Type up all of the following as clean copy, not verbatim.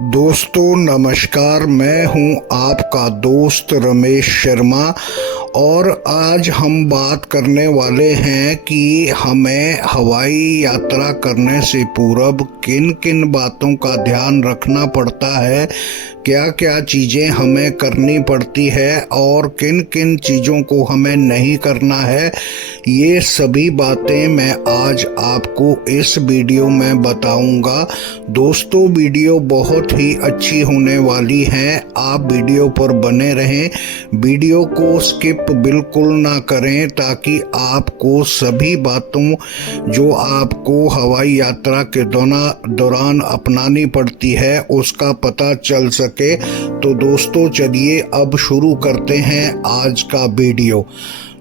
दोस्तों नमस्कार, मैं हूं आपका दोस्त रमेश शर्मा और आज हम बात करने वाले हैं कि हमें हवाई यात्रा करने से पूर्व किन किन बातों का ध्यान रखना पड़ता है, क्या क्या चीज़ें हमें करनी पड़ती है और किन किन चीज़ों को हमें नहीं करना है। ये सभी बातें मैं आज आपको इस वीडियो में बताऊंगा। दोस्तों वीडियो बहुत ही अच्छी होने वाली है, आप वीडियो पर बने रहें, वीडियो को स्किप बिल्कुल ना करें ताकि आपको सभी बातों जो आपको हवाई यात्रा के दौरान अपनानी पड़ती है उसका पता चल सके। तो दोस्तों चलिए अब शुरू करते हैं आज का वीडियो।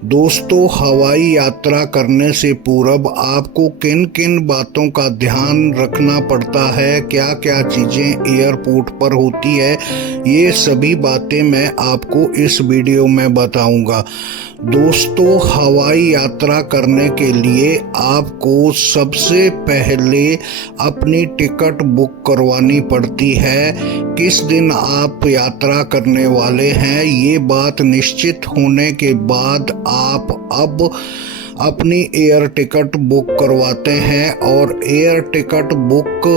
दोस्तों हवाई यात्रा करने से पूर्व आपको किन किन बातों का ध्यान रखना पड़ता है, क्या क्या चीज़ें एयरपोर्ट पर होती है, ये सभी बातें मैं आपको इस वीडियो में बताऊंगा। दोस्तों हवाई यात्रा करने के लिए आपको सबसे पहले अपनी टिकट बुक करवानी पड़ती है। किस दिन आप यात्रा करने वाले हैं ये बात निश्चित होने के बाद आप अब अपनी एयर टिकट बुक करवाते हैं और एयर टिकट बुक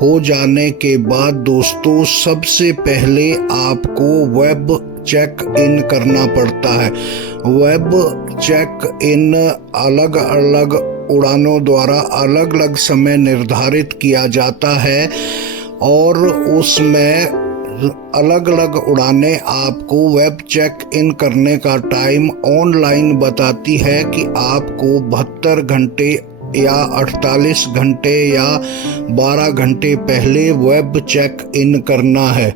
हो जाने के बाद दोस्तों सबसे पहले आपको वेब चेक इन करना पड़ता है। वेब चेक इन अलग अलग उड़ानों द्वारा अलग अलग समय निर्धारित किया जाता है और उसमें अलग अलग उड़ानें आपको वेब चेक इन करने का टाइम ऑनलाइन बताती है कि आपको 72 घंटे या 48 घंटे या 12 घंटे पहले वेब चेक इन करना है।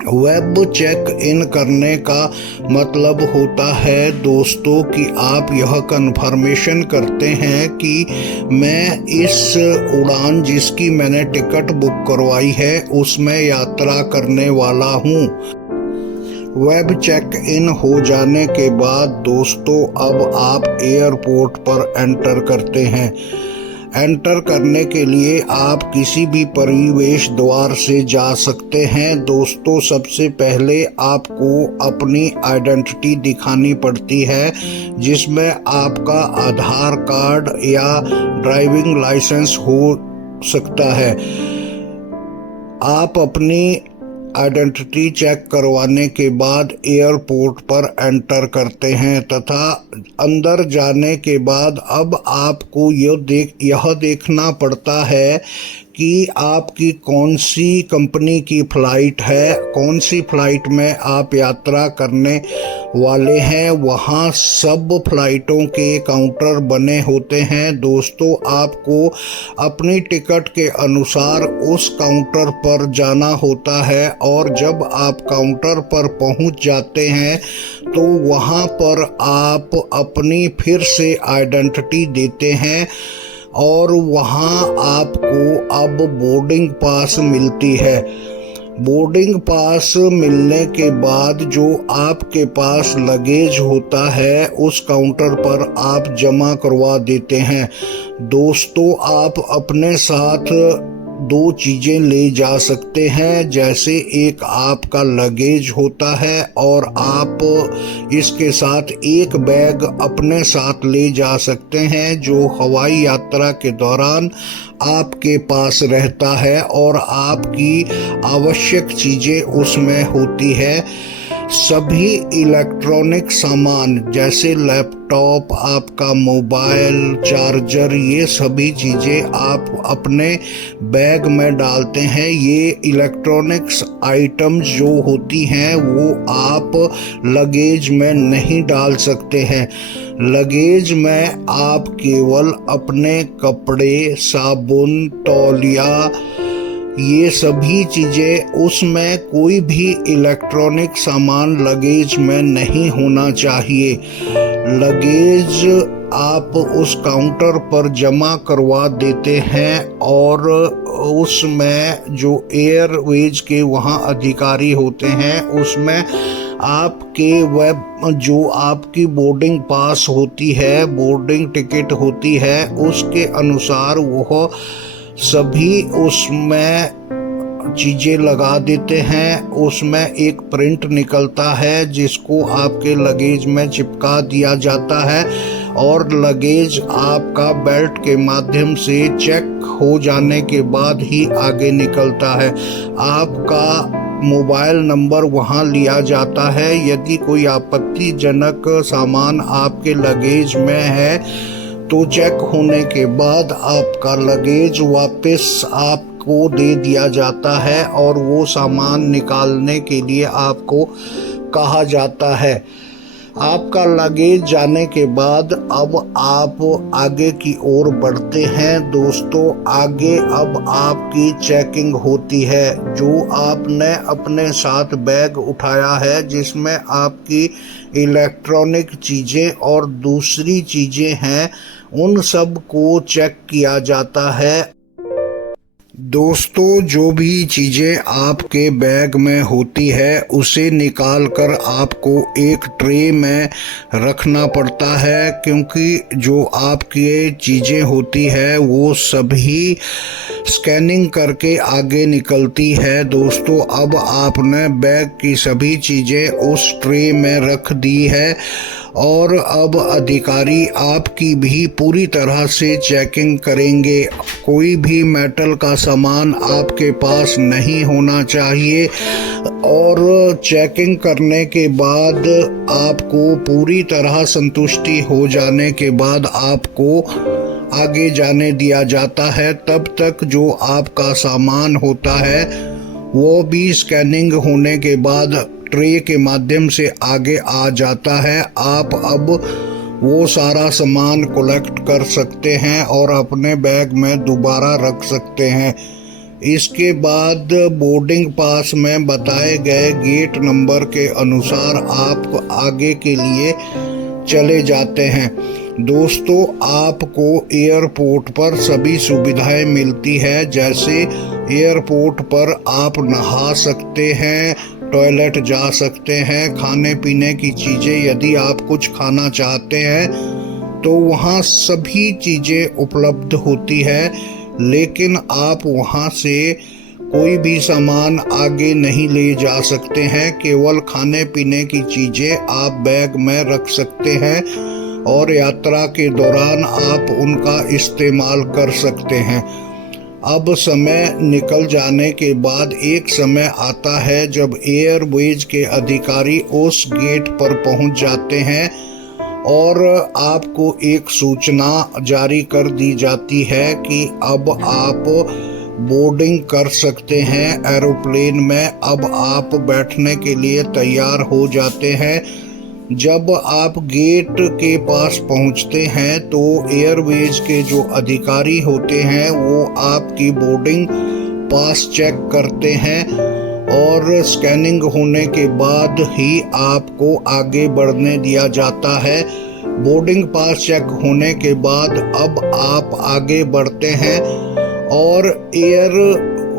वेब चेक इन करने का मतलब होता है दोस्तों कि आप यह कन्फर्मेशन करते हैं कि मैं इस उड़ान जिसकी मैंने टिकट बुक करवाई है उसमें यात्रा करने वाला हूँ। वेब चेक इन हो जाने के बाद दोस्तों अब आप एयरपोर्ट पर एंटर करते हैं। एंटर करने के लिए आप किसी भी प्रवेश द्वार से जा सकते हैं। दोस्तों सबसे पहले आपको अपनी आइडेंटिटी दिखानी पड़ती है जिसमें आपका आधार कार्ड या ड्राइविंग लाइसेंस हो सकता है। आप अपनी आइडेंटिटी चेक करवाने के बाद एयरपोर्ट पर एंटर करते हैं तथा अंदर जाने के बाद अब आपको यह देखना पड़ता है कि आपकी कौन सी कंपनी की फ़्लाइट है, कौन सी फ़्लाइट में आप यात्रा करने वाले हैं। वहाँ सब फ़्लाइटों के काउंटर बने होते हैं। दोस्तों आपको अपनी टिकट के अनुसार उस काउंटर पर जाना होता है और जब आप काउंटर पर पहुँच जाते हैं तो वहाँ पर आप अपनी फिर से आइडेंटिटी देते हैं और वहाँ आपको अब बोर्डिंग पास मिलती है। बोर्डिंग पास मिलने के बाद जो आपके पास लगेज होता है उस काउंटर पर आप जमा करवा देते हैं। दोस्तों आप अपने साथ दो चीज़ें ले जा सकते हैं, जैसे एक आपका लगेज होता है और आप इसके साथ एक बैग अपने साथ ले जा सकते हैं जो हवाई यात्रा के दौरान आपके पास रहता है और आपकी आवश्यक चीज़ें उसमें होती है। सभी इलेक्ट्रॉनिक सामान जैसे लैपटॉप, आपका मोबाइल, चार्जर, ये सभी चीज़ें आप अपने बैग में डालते हैं। ये इलेक्ट्रॉनिक्स आइटम्स जो होती हैं वो आप लगेज में नहीं डाल सकते हैं। लगेज में आप केवल अपने कपड़े, साबुन, तौलिया, ये सभी चीज़ें, उसमें कोई भी इलेक्ट्रॉनिक सामान लगेज में नहीं होना चाहिए। लगेज आप उस काउंटर पर जमा करवा देते हैं और उसमें जो एयरवेज के वहाँ अधिकारी होते हैं उसमें आपके जो आपकी बोर्डिंग पास होती है, बोर्डिंग टिकट होती है, उसके अनुसार वह सभी उसमें चीज़ें लगा देते हैं। उसमें एक प्रिंट निकलता है जिसको आपके लगेज में चिपका दिया जाता है और लगेज आपका बेल्ट के माध्यम से चेक हो जाने के बाद ही आगे निकलता है। आपका मोबाइल नंबर वहां लिया जाता है। यदि कोई आपत्तिजनक सामान आपके लगेज में है तो चेक होने के बाद आपका लगेज वापस आपको दे दिया जाता है और वो सामान निकालने के लिए आपको कहा जाता है। आपका लगेज जाने के बाद अब आप आगे की ओर बढ़ते हैं दोस्तों। आगे अब आपकी चेकिंग होती है। जो आपने अपने साथ बैग उठाया है जिसमें आपकी इलेक्ट्रॉनिक चीज़ें और दूसरी चीज़ें हैं, उन सब को चेक किया जाता है। दोस्तों, जो भी चीज़ें आपके बैग में होती है उसे निकाल कर आपको एक ट्रे में रखना पड़ता है, क्योंकि जो आपकी चीज़ें होती है वो सभी स्कैनिंग करके आगे निकलती है। दोस्तों, अब आपने बैग की सभी चीज़ें उस ट्रे में रख दी है और अब अधिकारी आपकी भी पूरी तरह से चेकिंग करेंगे। कोई भी मेटल का सामान आपके पास नहीं होना चाहिए और चेकिंग करने के बाद आपको पूरी तरह संतुष्टि हो जाने के बाद आपको आगे जाने दिया जाता है। तब तक जो आपका सामान होता है वो भी स्कैनिंग होने के बाद ट्रे के माध्यम से आगे आ जाता है। आप अब वो सारा सामान कलेक्ट कर सकते हैं और अपने बैग में दोबारा रख सकते हैं। इसके बाद बोर्डिंग पास में बताए गए गेट नंबर के अनुसार आप आगे के लिए चले जाते हैं। दोस्तों, आपको एयरपोर्ट पर सभी सुविधाएं मिलती है। जैसे एयरपोर्ट पर आप नहा सकते हैं, टॉयलेट जा सकते हैं, खाने पीने की चीज़ें यदि आप कुछ खाना चाहते हैं तो वहाँ सभी चीज़ें उपलब्ध होती है। लेकिन आप वहाँ से कोई भी सामान आगे नहीं ले जा सकते हैं। केवल खाने पीने की चीज़ें आप बैग में रख सकते हैं और यात्रा के दौरान आप उनका इस्तेमाल कर सकते हैं। अब समय निकल जाने के बाद एक समय आता है जब एयरवेज के अधिकारी उस गेट पर पहुंच जाते हैं और आपको एक सूचना जारी कर दी जाती है कि अब आप बोर्डिंग कर सकते हैं एरोप्लेन में। अब आप बैठने के लिए तैयार हो जाते हैं। जब आप गेट के पास पहुंचते हैं तो एयरवेज के जो अधिकारी होते हैं वो आपकी बोर्डिंग पास चेक करते हैं और स्कैनिंग होने के बाद ही आपको आगे बढ़ने दिया जाता है। बोर्डिंग पास चेक होने के बाद अब आप आगे बढ़ते हैं और एयर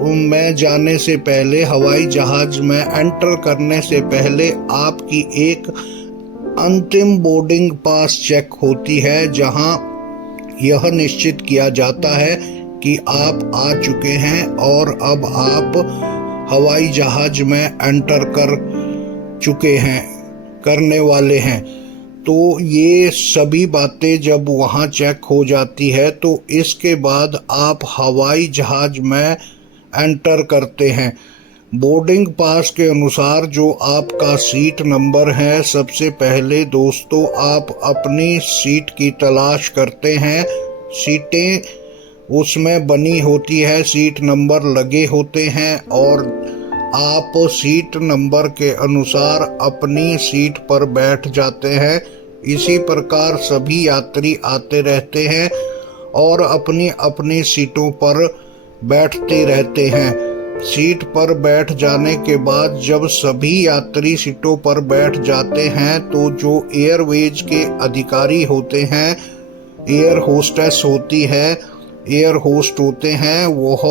में जाने से पहले, हवाई जहाज में एंटर करने से पहले आपकी एक अंतिम बोर्डिंग पास चेक होती है, जहां यह निश्चित किया जाता है कि आप आ चुके हैं और अब आप हवाई जहाज में एंटर कर चुके हैं, करने वाले हैं। तो ये सभी बातें जब वहाँ चेक हो जाती है तो इसके बाद आप हवाई जहाज में एंटर करते हैं। बोर्डिंग पास के अनुसार जो आपका सीट नंबर है, सबसे पहले दोस्तों आप अपनी सीट की तलाश करते हैं। सीटें उसमें बनी होती है, सीट नंबर लगे होते हैं और आप सीट नंबर के अनुसार अपनी सीट पर बैठ जाते हैं। इसी प्रकार सभी यात्री आते रहते हैं और अपनी अपनी सीटों पर बैठते रहते हैं। सीट पर बैठ जाने के बाद जब सभी यात्री सीटों पर बैठ जाते हैं तो जो एयरवेज के अधिकारी होते हैं, एयर होस्टेस होती है, एयर होस्ट होते हैं, वह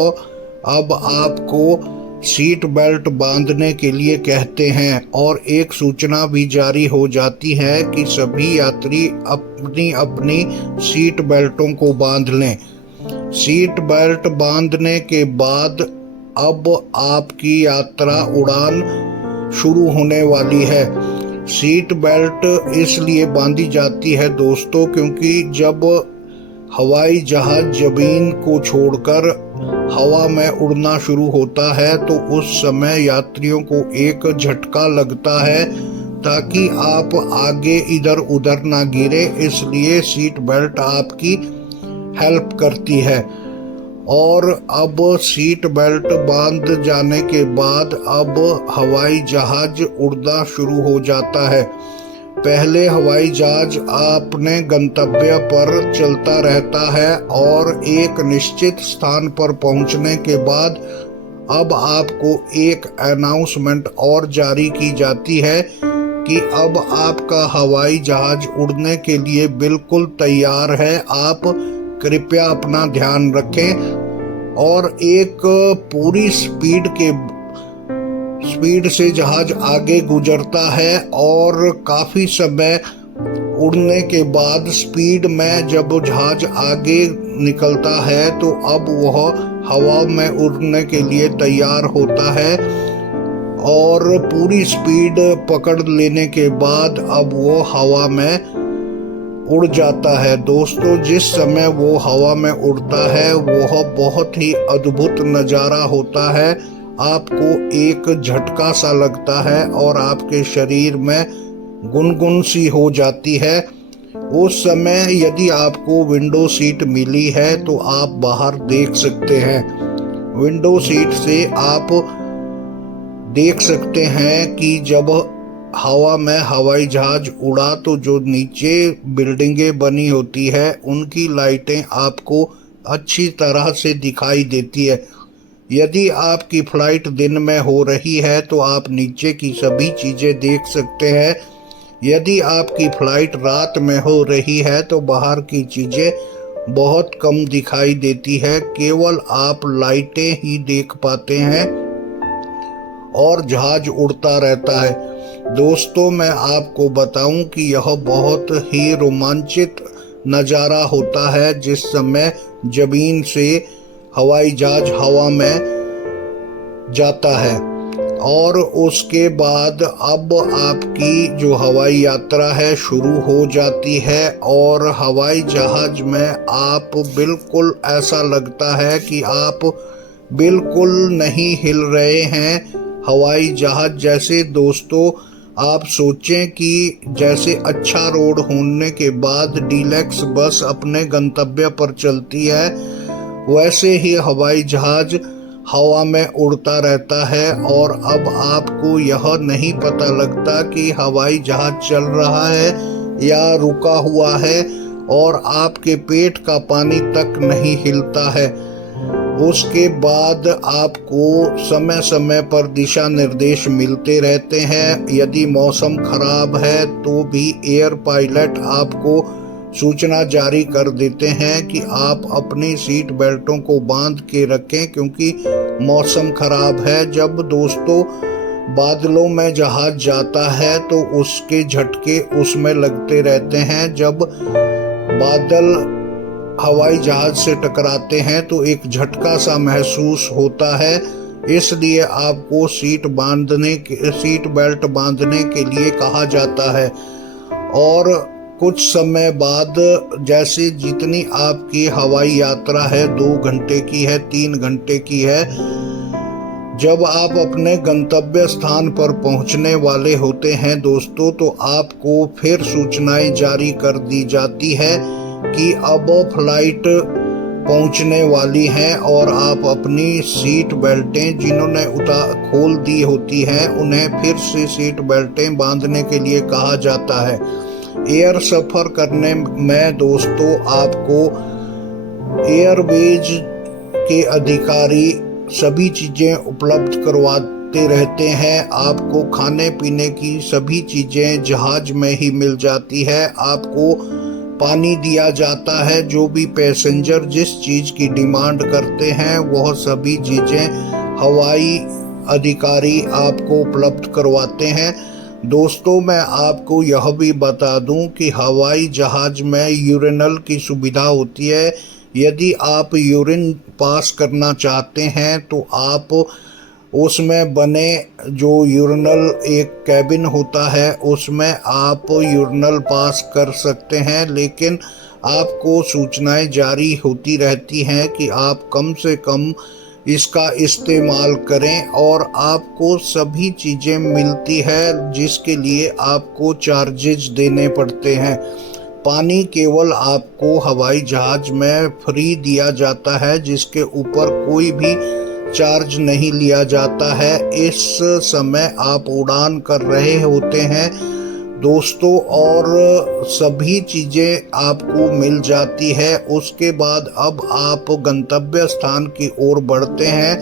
अब आपको सीट बेल्ट बांधने के लिए कहते हैं और एक सूचना भी जारी हो जाती है कि सभी यात्री अपनी अपनी सीट बेल्टों को बांध लें। सीट बेल्ट बांधने के बाद अब आपकी यात्रा उड़ान शुरू होने वाली है। सीट बेल्ट इसलिए बांधी जाती है दोस्तों क्योंकि जब हवाई जहाज जमीन को छोड़कर हवा में उड़ना शुरू होता है तो उस समय यात्रियों को एक झटका लगता है ताकि आप आगे इधर उधर ना गिरे, इसलिए सीट बेल्ट आपकी हेल्प करती है। और अब सीट बेल्ट बांध जाने के बाद अब हवाई जहाज उड़ना शुरू हो जाता है। पहले हवाई जहाज अपने गंतव्य पर चलता रहता है और एक निश्चित स्थान पर पहुंचने के बाद अब आपको एक अनाउंसमेंट और जारी की जाती है कि अब आपका हवाई जहाज उड़ने के लिए बिल्कुल तैयार है। आप कृपया अपना ध्यान रखें। और एक पूरी स्पीड से जहाज आगे गुजरता है और काफ़ी समय उड़ने के बाद स्पीड में जब जहाज आगे निकलता है तो अब वह हवा में उड़ने के लिए तैयार होता है और पूरी स्पीड पकड़ लेने के बाद अब वो हवा में उड़ जाता है। दोस्तों, जिस समय वो हवा में उड़ता है वह बहुत ही अद्भुत नज़ारा होता है। आपको एक झटका सा लगता है और आपके शरीर में गुनगुन सी हो जाती है। उस समय यदि आपको विंडो सीट मिली है तो आप बाहर देख सकते हैं। विंडो सीट से आप देख सकते हैं कि जब हवा में हवाई जहाज उड़ा तो जो नीचे बिल्डिंगें बनी होती है उनकी लाइटें आपको अच्छी तरह से दिखाई देती है। यदि आपकी फ्लाइट दिन में हो रही है तो आप नीचे की सभी चीज़ें देख सकते हैं। यदि आपकी फ्लाइट रात में हो रही है तो बाहर की चीज़ें बहुत कम दिखाई देती है, केवल आप लाइटें ही देख पाते हैं और जहाज उड़ता रहता है। दोस्तों, मैं आपको बताऊं कि यह बहुत ही रोमांचित नज़ारा होता है जिस समय ज़मीन से हवाई जहाज हवा में जाता है और उसके बाद अब आपकी जो हवाई यात्रा है शुरू हो जाती है। और हवाई जहाज में आप बिल्कुल ऐसा लगता है कि आप बिल्कुल नहीं हिल रहे हैं हवाई जहाज जैसे। दोस्तों, आप सोचें कि जैसे अच्छा रोड होने के बाद डीलक्स बस अपने गंतव्य पर चलती है, वैसे ही हवाई जहाज हवा में उड़ता रहता है और अब आपको यह नहीं पता लगता कि हवाई जहाज चल रहा है या रुका हुआ है और आपके पेट का पानी तक नहीं हिलता है। उसके बाद आपको समय समय पर दिशा निर्देश मिलते रहते हैं। यदि मौसम खराब है तो भी एयर पायलट आपको सूचना जारी कर देते हैं कि आप अपनी सीट बेल्टों को बांध के रखें क्योंकि मौसम खराब है। जब दोस्तों बादलों में जहाज जाता है तो उसके झटके उसमें लगते रहते हैं। जब बादल हवाई जहाज से टकराते हैं तो एक झटका सा महसूस होता है, इसलिए आपको सीट बेल्ट बांधने के लिए कहा जाता है। और कुछ समय बाद जैसे जितनी आपकी हवाई यात्रा है 2 घंटे की है, 3 घंटे की है, जब आप अपने गंतव्य स्थान पर पहुंचने वाले होते हैं दोस्तों तो आपको फिर सूचनाएं जारी कर दी जाती है कि अब फ्लाइट पहुंचने वाली हैं और आप अपनी सीट बेल्टें जिन्होंने खोल दी होती हैं उन्हें फिर से सीट बेल्टें बांधने के लिए कहा जाता है। एयर सफ़र करने में दोस्तों आपको एयरवेज के अधिकारी सभी चीज़ें उपलब्ध करवाते रहते हैं। आपको खाने पीने की सभी चीज़ें जहाज में ही मिल जाती है। आपको पानी दिया जाता है। जो भी पैसेंजर जिस चीज़ की डिमांड करते हैं वह सभी चीज़ें हवाई अधिकारी आपको उपलब्ध करवाते हैं। दोस्तों, मैं आपको यह भी बता दूं कि हवाई जहाज में यूरिनल की सुविधा होती है। यदि आप यूरिन पास करना चाहते हैं तो आप उसमें बने जो यूरिनल एक कैबिन होता है उसमें आप यूरिनल पास कर सकते हैं, लेकिन आपको सूचनाएं जारी होती रहती हैं कि आप कम से कम इसका इस्तेमाल करें और आपको सभी चीज़ें मिलती है जिसके लिए आपको चार्जेस देने पड़ते हैं। पानी केवल आपको हवाई जहाज में फ्री दिया जाता है, जिसके ऊपर कोई भी चार्ज नहीं लिया जाता है। इस समय आप उड़ान कर रहे होते हैं दोस्तों और सभी चीज़ें आपको मिल जाती है। उसके बाद अब आप गंतव्य स्थान की ओर बढ़ते हैं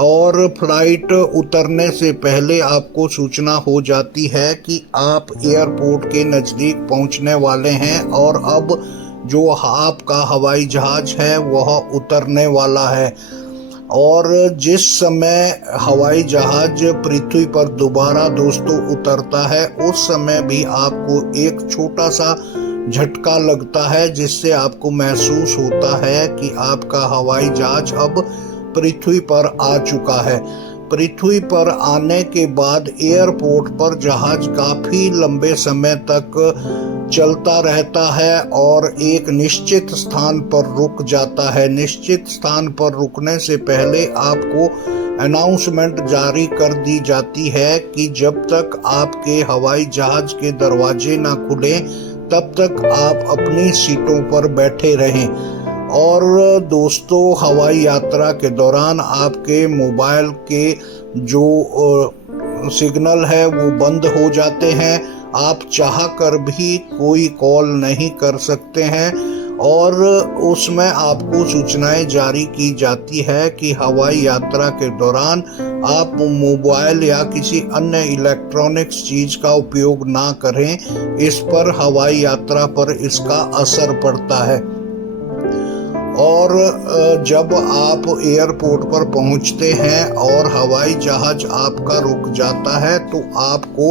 और फ्लाइट उतरने से पहले आपको सूचना हो जाती है कि आप एयरपोर्ट के नज़दीक पहुंचने वाले हैं और अब जो आपका हवाई जहाज है वह उतरने वाला है। और जिस समय हवाई जहाज पृथ्वी पर दोबारा दोस्तों उतरता है उस समय भी आपको एक छोटा सा झटका लगता है, जिससे आपको महसूस होता है कि आपका हवाई जहाज अब पृथ्वी पर आ चुका है। पृथ्वी पर आने के बाद एयरपोर्ट पर जहाज काफ़ी लंबे समय तक चलता रहता है और एक निश्चित स्थान पर रुक जाता है। निश्चित स्थान पर रुकने से पहले आपको अनाउंसमेंट जारी कर दी जाती है कि जब तक आपके हवाई जहाज के दरवाजे ना खुलें तब तक आप अपनी सीटों पर बैठे रहें। और दोस्तों हवाई यात्रा के दौरान आपके मोबाइल के जो सिग्नल है वो बंद हो जाते हैं। आप चाह कर भी कोई कॉल नहीं कर सकते हैं और उसमें आपको सूचनाएं जारी की जाती है कि हवाई यात्रा के दौरान आप मोबाइल या किसी अन्य इलेक्ट्रॉनिक्स चीज़ का उपयोग ना करें। इस पर हवाई यात्रा पर इसका असर पड़ता है। और जब आप एयरपोर्ट पर पहुंचते हैं और हवाई जहाज आपका रुक जाता है तो आपको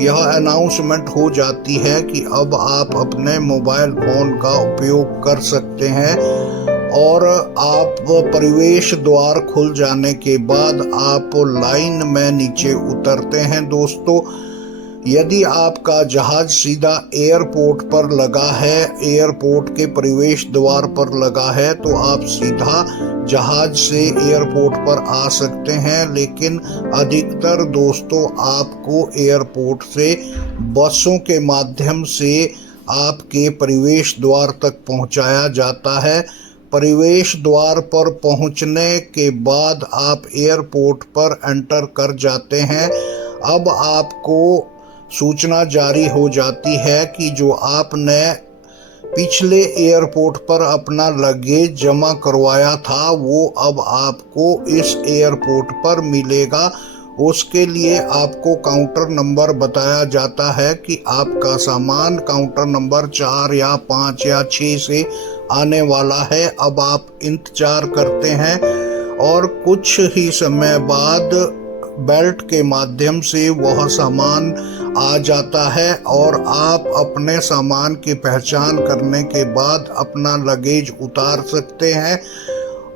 यह अनाउंसमेंट हो जाती है कि अब आप अपने मोबाइल फ़ोन का उपयोग कर सकते हैं। और आप प्रवेश द्वार खुल जाने के बाद आप लाइन में नीचे उतरते हैं दोस्तों। यदि आपका जहाज सीधा एयरपोर्ट पर लगा है, एयरपोर्ट के प्रवेश द्वार पर लगा है, तो आप सीधा जहाज से एयरपोर्ट पर आ सकते हैं। लेकिन अधिकतर दोस्तों आपको एयरपोर्ट से बसों के माध्यम से आपके प्रवेश द्वार तक पहुंचाया जाता है। प्रवेश द्वार पर पहुंचने के बाद आप एयरपोर्ट पर एंटर कर जाते हैं। अब आपको सूचना जारी हो जाती है कि जो आपने पिछले एयरपोर्ट पर अपना लगेज जमा करवाया था वो अब आपको इस एयरपोर्ट पर मिलेगा। उसके लिए आपको काउंटर नंबर बताया जाता है कि आपका सामान काउंटर नंबर 4 या 5 या 6 से आने वाला है। अब आप इंतजार करते हैं और कुछ ही समय बाद बेल्ट के माध्यम से वह सामान आ जाता है और आप अपने सामान की पहचान करने के बाद अपना लगेज उतार सकते हैं।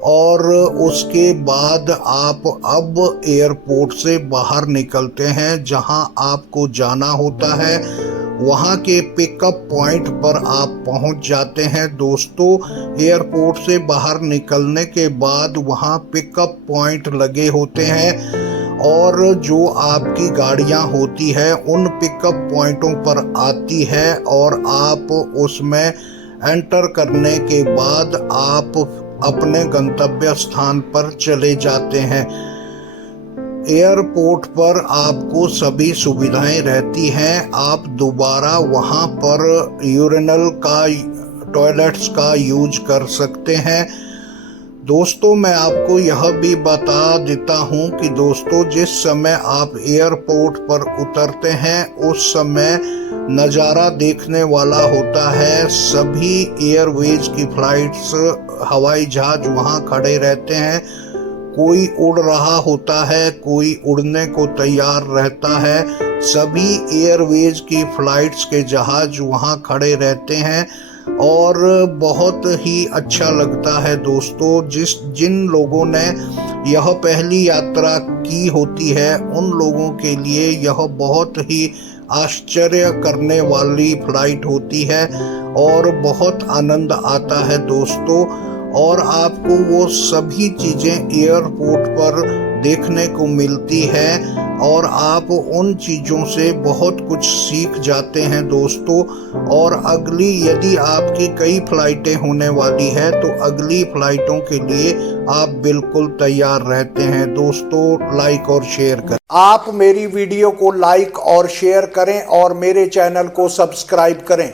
और उसके बाद आप अब एयरपोर्ट से बाहर निकलते हैं। जहां आपको जाना होता है वहां के पिकअप पॉइंट पर आप पहुंच जाते हैं दोस्तों। एयरपोर्ट से बाहर निकलने के बाद वहां पिकअप पॉइंट लगे होते हैं और जो आपकी गाड़ियां होती है उन पिकअप पॉइंटों पर आती है और आप उसमें एंटर करने के बाद आप अपने गंतव्य स्थान पर चले जाते हैं। एयरपोर्ट पर आपको सभी सुविधाएं रहती हैं। आप दोबारा वहां पर यूरिनल का टॉयलेट्स का यूज कर सकते हैं। दोस्तों मैं आपको यह भी बता देता हूं कि दोस्तों जिस समय आप एयरपोर्ट पर उतरते हैं उस समय नज़ारा देखने वाला होता है। सभी एयरवेज की फ्लाइट्स हवाई जहाज वहां खड़े रहते हैं। कोई उड़ रहा होता है, कोई उड़ने को तैयार रहता है। सभी एयरवेज की फ्लाइट्स के जहाज वहां खड़े रहते हैं। और बहुत ही अच्छा लगता है दोस्तों। जिन लोगों ने यह पहली यात्रा की होती है उन लोगों के लिए यह बहुत ही आश्चर्य करने वाली फ्लाइट होती है और बहुत आनंद आता है दोस्तों। और आपको वो सभी चीज़ें एयरपोर्ट पर देखने को मिलती है और आप उन चीज़ों से बहुत कुछ सीख जाते हैं दोस्तों। और अगली यदि आपकी कई फ्लाइटें होने वाली है तो अगली फ्लाइटों के लिए आप बिल्कुल तैयार रहते हैं दोस्तों। लाइक और शेयर करें। आप मेरी वीडियो को लाइक और शेयर करें और मेरे चैनल को सब्सक्राइब करें।